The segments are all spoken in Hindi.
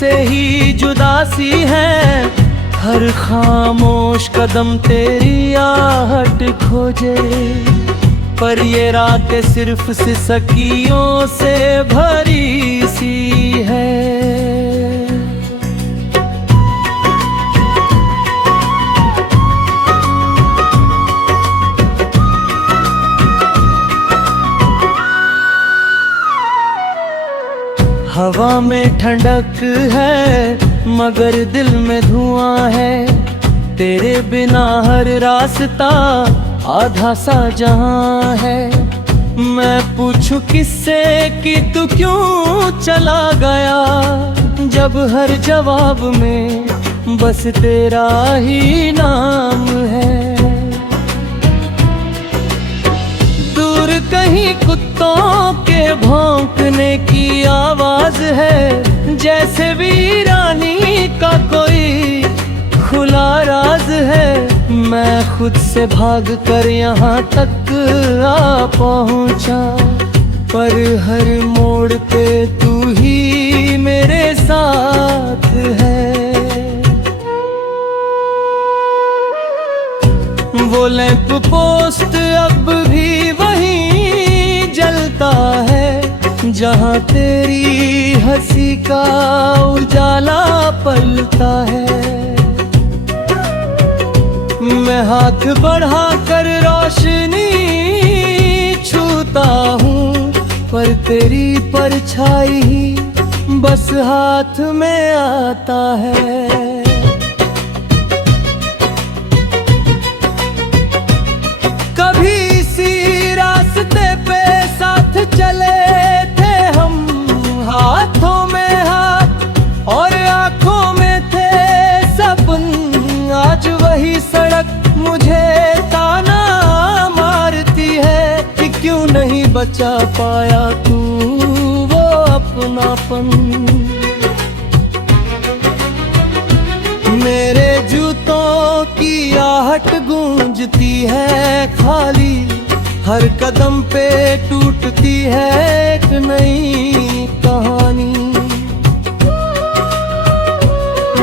से ही जुदासी है, हर खामोश कदम तेरी आहट खोजे। पर ये रातें सिर्फ सिसकियों से भरी सी है। हवा में ठंडक है मगर दिल में धुआं है, तेरे बिना हर रास्ता आधा सा जहां है। मैं पूछूं किससे कि तू क्यों चला गया, जब हर जवाब में बस तेरा ही नाम है। दूर कहीं कुत्तों के भौंकने की आवाज है, जैसे वीरानी का कोई खुला राज है। मैं खुद से भाग कर यहाँ तक आ पहुँचा, पर हर मोड़ पे तू ही मेरे साथ है। वो लैंप पोस्ट अब भी वहीं जलता है, जहाँ तेरी हंसी का उजाला पलता है। मैं हाथ बढ़ा कर रोशनी छूता हूँ, पर तेरी परछाई ही बस हाथ में आता है। कभी इसी रास्ते पे साथ चले थे हम, हाथों में हाथ और आंखों में थे सपन। आज वही सड़क मुझे ताना मारती है कि क्यों नहीं बचा पाया तू वो अपनापन। मेरे जूतों की आहट गूंजती है खाली, हर कदम पे टूटती है एक नई कहानी।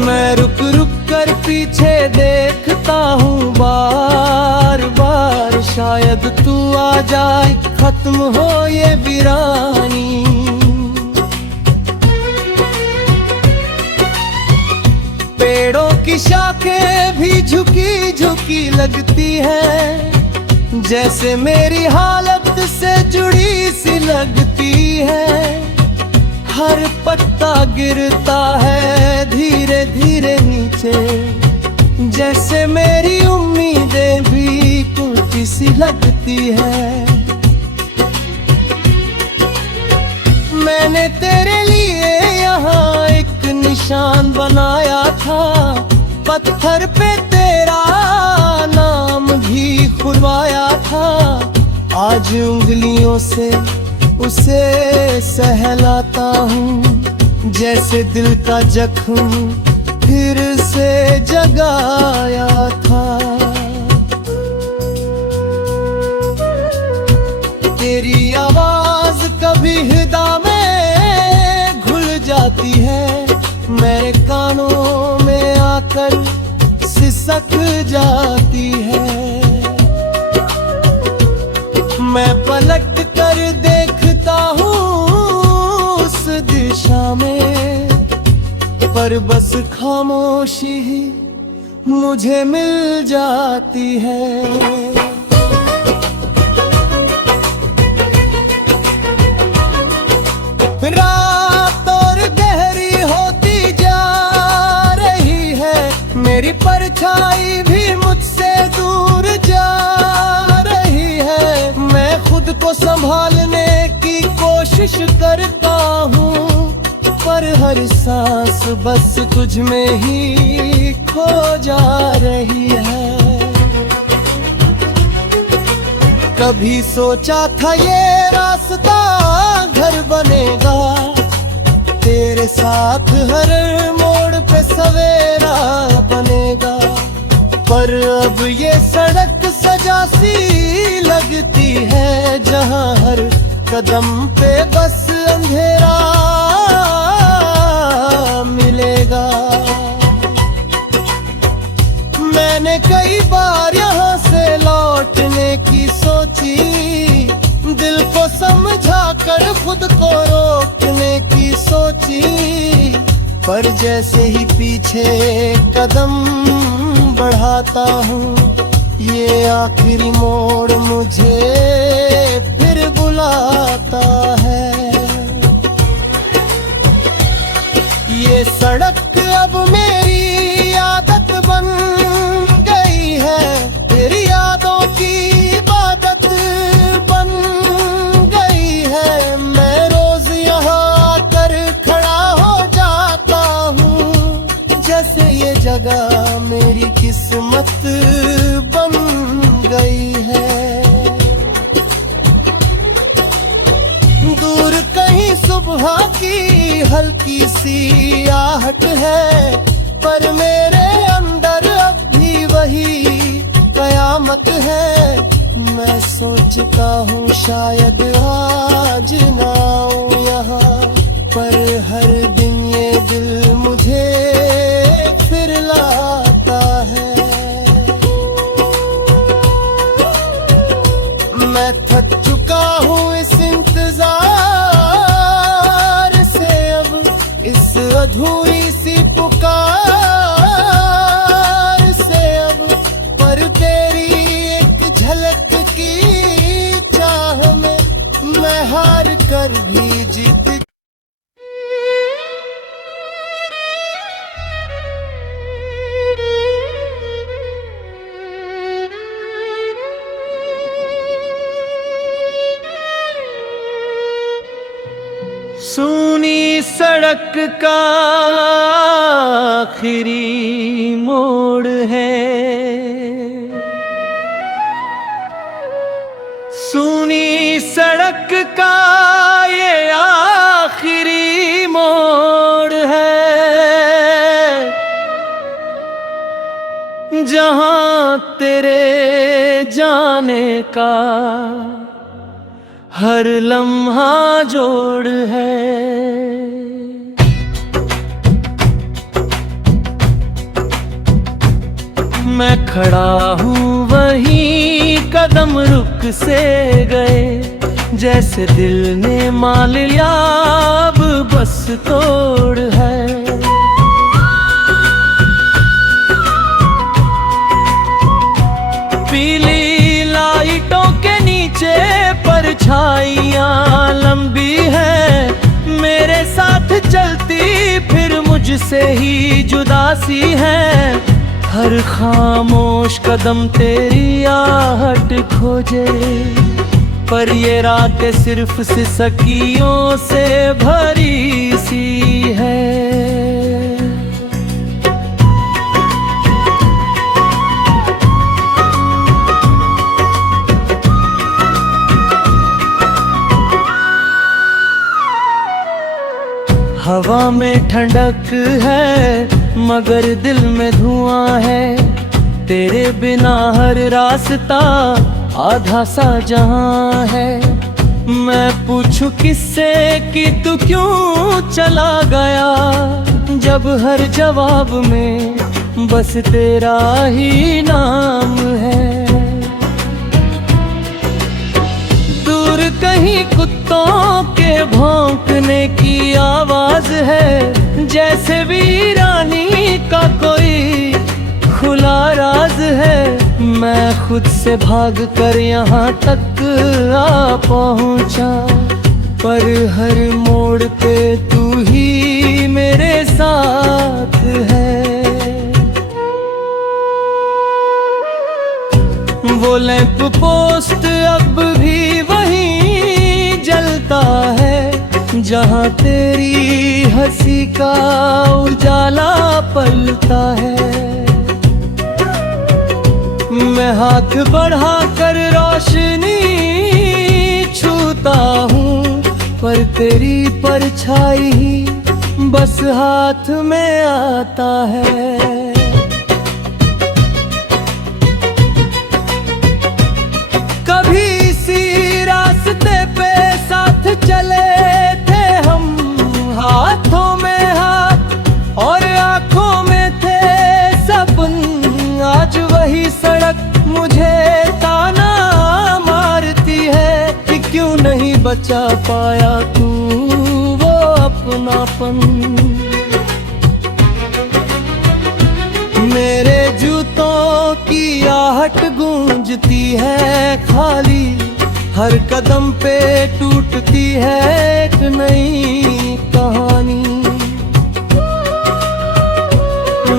मैं रुक रुक कर पीछे देखता हूँ बार बार, शायद तू आ जाए खत्म हो ये वीरानी। पेड़ों की शाखें भी झुकी झुकी लगती है, जैसे मेरी हालत से जुड़ी सी लगती है। हर पत्ता गिरता है धीरे धीरे नीचे, जैसे मेरी उम्मीदें भी कुछ सी लगती है। मैंने तेरे लिए यहाँ एक निशान बनाया था, पत्थर पे तेरा नाम भी खुलवाया था। आज उंगलियों से उसे सहलाता हूँ, जैसे दिल का जख्म फिर से जगाया था। तेरी आवाज कभी हृदय में घुल जाती है, मेरे कानों में आकर सिसक जाती है। मैं पलट कर देखता हूँ उस दिशा में, पर बस खामोशी ही मुझे मिल जाती है। रात और गहरी होती जा रही है, मेरी परछाई भी मुझसे दूर जा रही है। मैं खुद को संभालने की कोशिश करता हूँ, पर हर सांस बस तुझ में ही खो जा रही है। कभी सोचा था ये रास्ता घर बनेगा, तेरे साथ हर मोड़ पे सवेरा बनेगा। पर अब ये सड़क सजा सी लगती है, जहाँ हर कदम पे बस अंधेरा मैंने कई बार यहाँ से लौटने की सोची, दिल को समझा कर खुद को रोकने की सोची, पर जैसे ही पीछे कदम बढ़ाता हूँ, ये आखिरी मोड़ मुझे फिर बुलाता है। ये सड़क अब मेरी आदत बन गई है, तेरी यादों की इबादत बन गई है। मैं रोज यहाँ आकर खड़ा हो जाता हूँ, जैसे ये जगह मेरी किस्मत बन गई है। दूर कहीं सुबह की हल्की सी आहट है, पर मेरे अंदर अब भी वही कयामत है। मैं सोचता हूँ शायद आज ना आऊं यहाँ, पर हर दिन ये दिल मुझे फिर लाता है। मैं थक चुका हूँ इस इंतजार से, अब इस अधूरी सी पुकार से, अब पर तेरी एक झलक की चाह में मैं हार कर भी जीत। सूनी सड़क का आखिरी मोड़ है, सूनी सड़क का ये आखिरी मोड़ है, जहां तेरे जाने का हर लम्हा जोड़ है। मैं खड़ा हूँ वहीं, कदम रुक से गए, जैसे दिल ने मान लिया अब बस तोड़ है। पीली लाइटों के नीचे परछाइयाँ लंबी है, मेरे साथ चलती फिर मुझसे ही जुदासी है। हर खामोश कदम तेरी आहट खोजे, पर ये रातें सिर्फ सिसकियों से भरी सी है। हवा में ठंडक है मगर दिल में धुआं है, तेरे बिना हर रास्ता आधा सा जहां है। मैं पूछूं किससे कि तू क्यों चला गया, जब हर जवाब में बस तेरा ही नाम है। दूर कहीं कुत्तों के भौंकने की आवाज है, जैसे वीरानी का कोई खुला राज है। मैं खुद से भाग कर यहाँ तक आ पहुँचा, पर हर मोड़ पे तू ही मेरे साथ है। वो लैंप पोस्ट अब भी वहीं जलता है, जहाँ तेरी हंसी का उजाला पलता है। मैं हाथ बढ़ा कर रोशनी छूता हूँ, पर तेरी परछाई ही बस हाथ में आता है। कभी इसी रास्ते पे साथ चले थे हम, हाथों में हाथ और आंखों में थे सपन। आज बचा पाया तू वो अपनापन। मेरे जूतों की आहट गूंजती है खाली, हर कदम पे टूटती है एक नई कहानी।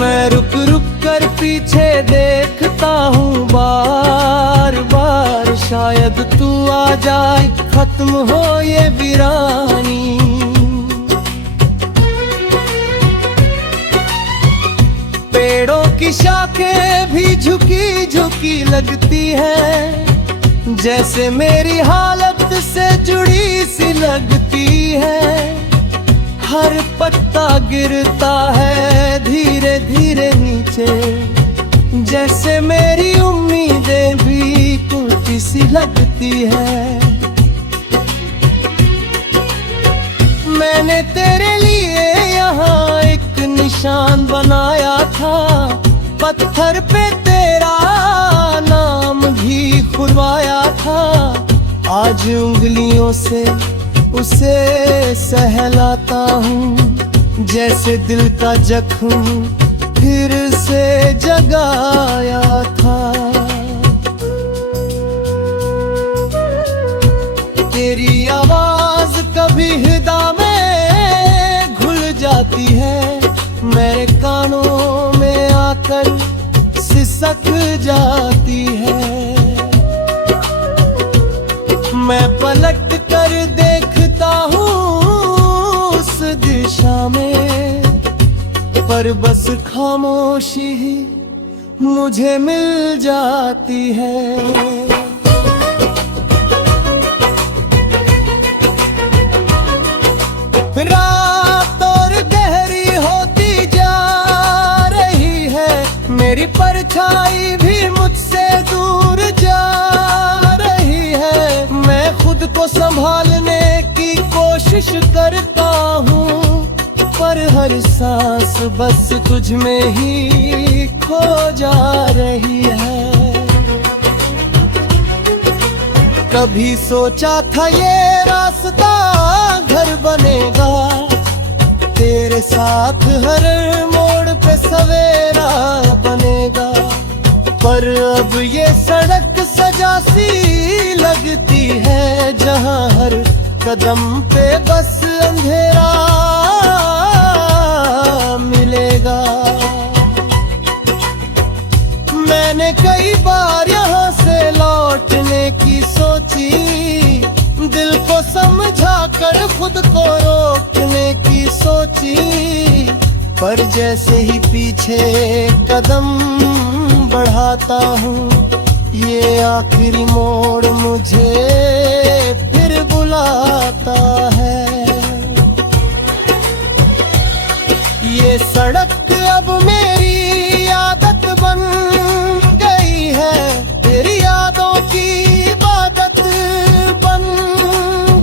मैं रुक रुक कर पीछे देखता हूँ बार बार, शायद तू आ जाए खत्म हो ये वीरानी। पेड़ों की शाखें भी झुकी झुकी लगती है, जैसे मेरी हालत से जुड़ी सी लगती है। हर पत्ता गिरता है धीरे धीरे नीचे, जैसे मेरी उम्मीदें भी टूटी सी लगती है। मैंने तेरे लिए यहाँ एक निशान बनाया था, पत्थर पे तेरा नाम भी खुलवाया था। आज उंगलियों से उसे सहलाता हूँ, जैसे दिल का जख्म फिर से जगाया था। तेरी आवाज कभी हृदय में घुल जाती है, मेरे कानों में आकर सिसक जाती है। मैं पलट कर देखता हूँ उस दिशा में, पर बस खामोशी ही मुझे मिल जाती है। रात और गहरी होती जा रही है, मेरी परछाई भी मुझसे दूर जा रही है। मैं खुद को संभालने की कोशिश करता हूँ, पर हर सांस बस तुझ में ही खो जा रही है। कभी सोचा था ये रास्ता घर बनेगा, तेरे साथ हर मोड़ पे सवेरा बनेगा। पर अब ये सड़क सजा सी लगती है, जहाँ हर कदम पे बस अंधेरा मिलेगा। मैंने कई बार यहाँ से लौटने की सोची, दिल को समझा कर खुद को रोकने की सोची, पर जैसे ही पीछे कदम बढ़ाता हूँ, ये आखिरी मोड़ मुझे फिर बुलाता है। ये सड़क अब मेरी आदत बन गई है, तेरी यादों की इबादत बन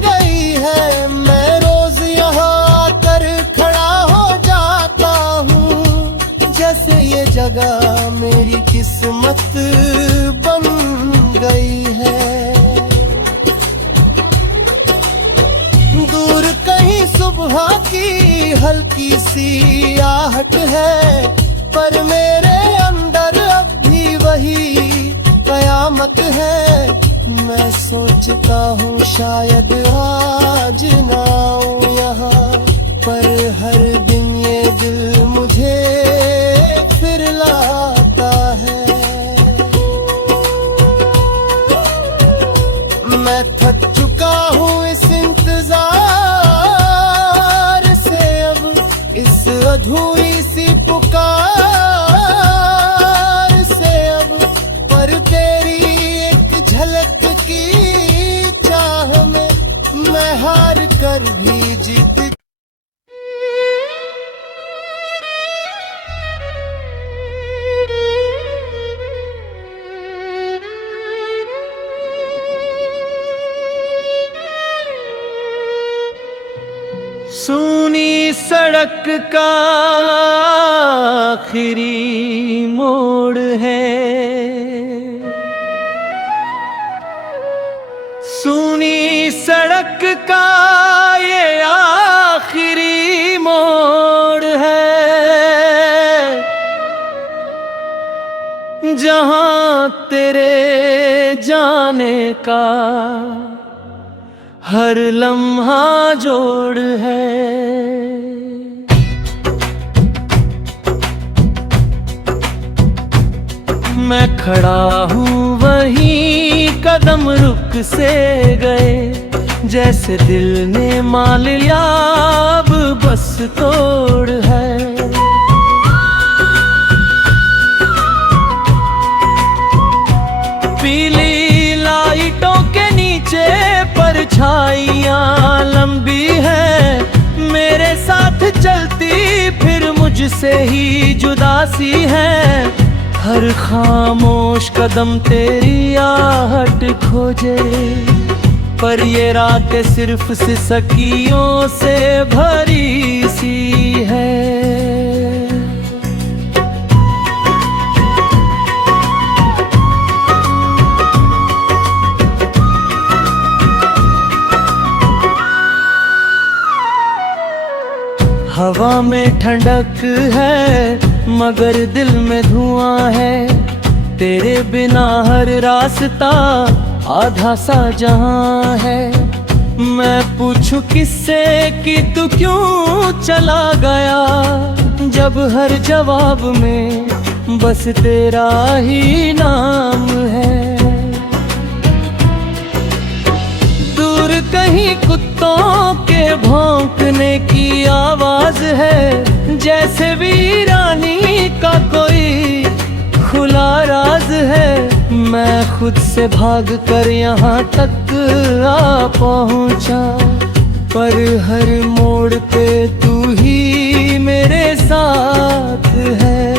गई है। मैं रोज यहाँ आकर खड़ा हो जाता हूँ, जैसे ये जगह मेरी किस्मत बन गई है। दूर कहीं सुबह की हल्की सी आहट है, पर मेरे अंदर अब भी वही कयामत है। मैं सोचता हूँ शायद आज ना आऊं यहाँ, पर हर दिन ये दिल मुझे फिर लाता है। मैं थक चुका हूँ इस इंतजार से, अब इस अधूरी सी पुकार से अब, पर तेरी एक झलक की चाह में मैं हार कर भी जीत। सूनी सड़क का आखिरी मोड़ है, सूनी सड़क का ये आखिरी मोड़ है, जहां तेरे जाने का हर लम्हा जोड़ है। मैं खड़ा हूँ वहीं, कदम रुक से गए, जैसे दिल ने मान लिया अब बस तोड़ है। पीली लाइटों के नीचे परछाइयाँ लंबी है, मेरे साथ चलती फिर मुझसे ही जुदासी है। हर खामोश कदम तेरी आहट खोजे, पर ये रातें सिर्फ सिसकियों से भरी सी है। हवा में ठंडक है मगर दिल में धुआं है, तेरे बिना हर रास्ता आधा सा जहां है। मैं पूछूं किससे कि तू क्यों चला गया, जब हर जवाब में बस तेरा ही नाम है। दूर कहीं कुत्तों के भौंकने की आवाज है, जैसे वीरानी का कोई खुला राज है। मैं खुद से भाग कर यहाँ तक आ पहुँचा, पर हर मोड़ पे तू ही मेरे साथ है।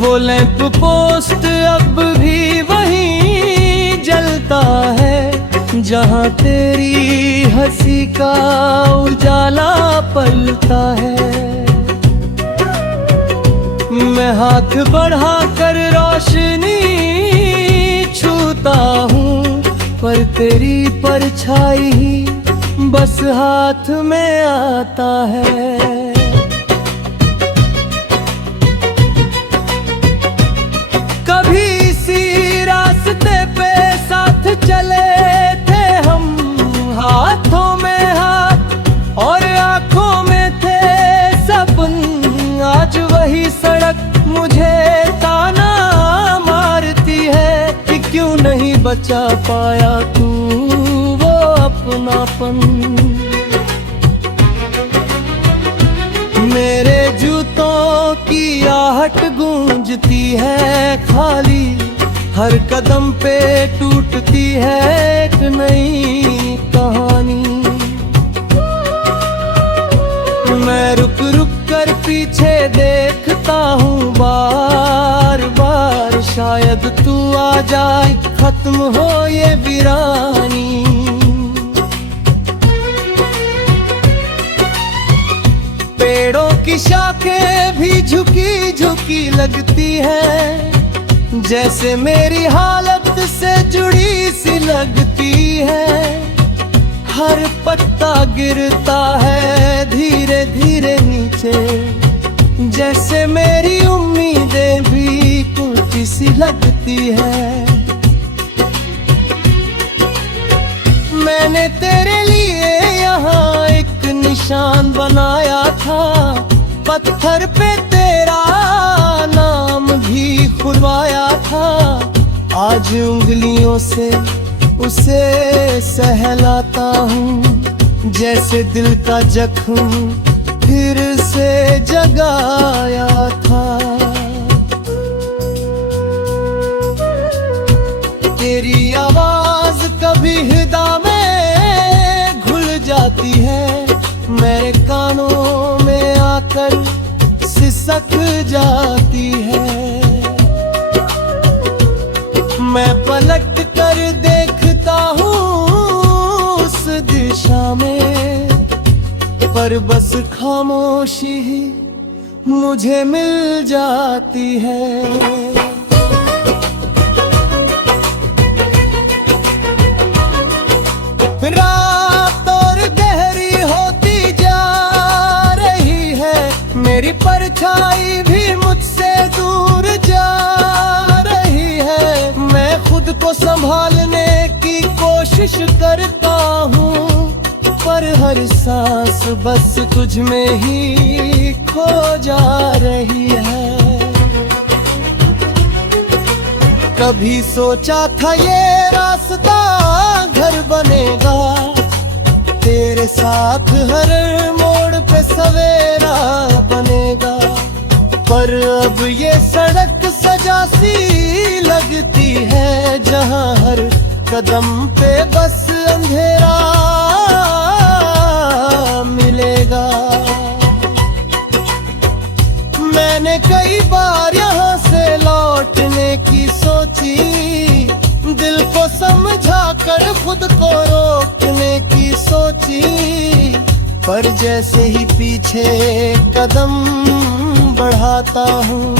वो लैंप पोस्ट अब भी वहीं जलता है, जहाँ तेरी हंसी का उजाला पलता है। मैं हाथ बढ़ा कर रोशनी छूता हूँ, पर तेरी परछाई ही बस हाथ में आता है। कभी इसी रास्ते पे साथ चले थे हम, हाथों में हाथ और आंखों में थे सपन। आज वही सड़क मुझे ताना मारती है कि क्यों नहीं बचा पाया तू वो अपनापन। मेरे जूतों की आहट गूंजती है खाली, हर कदम पे टूटती है एक नई कहानी। मैं रुक रुक कर पीछे देखता हूँ बार बार, शायद तू आ जाए खत्म हो ये वीरानी। पेड़ों की शाखें भी झुकी झुकी लगती है, जैसे मेरी हालत से जुड़ी सी लगती है। हर पत्ता गिरता है धीरे धीरे नीचे, जैसे मेरी उम्मीदें भी कुछ सी लगती है। मैंने तेरे लिए यहाँ एक निशान बनाया था, पत्थर पे तेरा नाम भी खुलवाया था। आज उंगलियों से उसे सहलाता हूँ, जैसे दिल का जख्म फिर से जगाया था। तेरी आवाज कभी हृदय में घुल जाती है, मेरे कानों में आकर सिसक जाती है। मैं पलट कर देखता हूँ उस दिशा में, पर बस खामोशी ही मुझे मिल जाती है। खुद को संभालने की कोशिश करता हूँ, पर हर सांस बस तुझ में ही खो जा रही है। कभी सोचा था ये रास्ता घर बनेगा, तेरे साथ हर मोड़ पे सवेरा बनेगा, पर अब ये सड़क सजा सी लगती है, जहां हर कदम पे बस अंधेरा मिलेगा। मैंने कई बार यहाँ से लौटने की सोची, दिल को समझा कर खुद को रोकने की सोची, पर जैसे ही पीछे कदम बढ़ाता हूँ,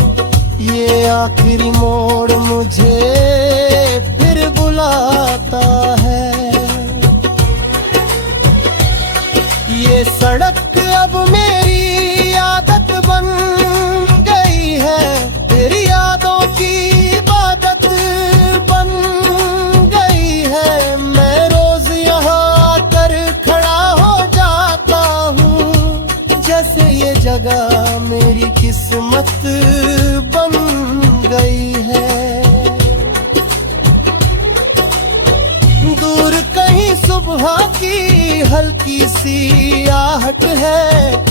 ये आखिरी मोड़ मुझे फिर बुलाता है। ये सड़क अब मेरी आदत बन गई है, तेरी यादों की इबादत बन गई है। मैं रोज यहाँ आकर खड़ा हो जाता हूँ, जैसे ये जगह मेरी किस्मत बन गई है। दूर कहीं सुबह की हल्की सी आहट है,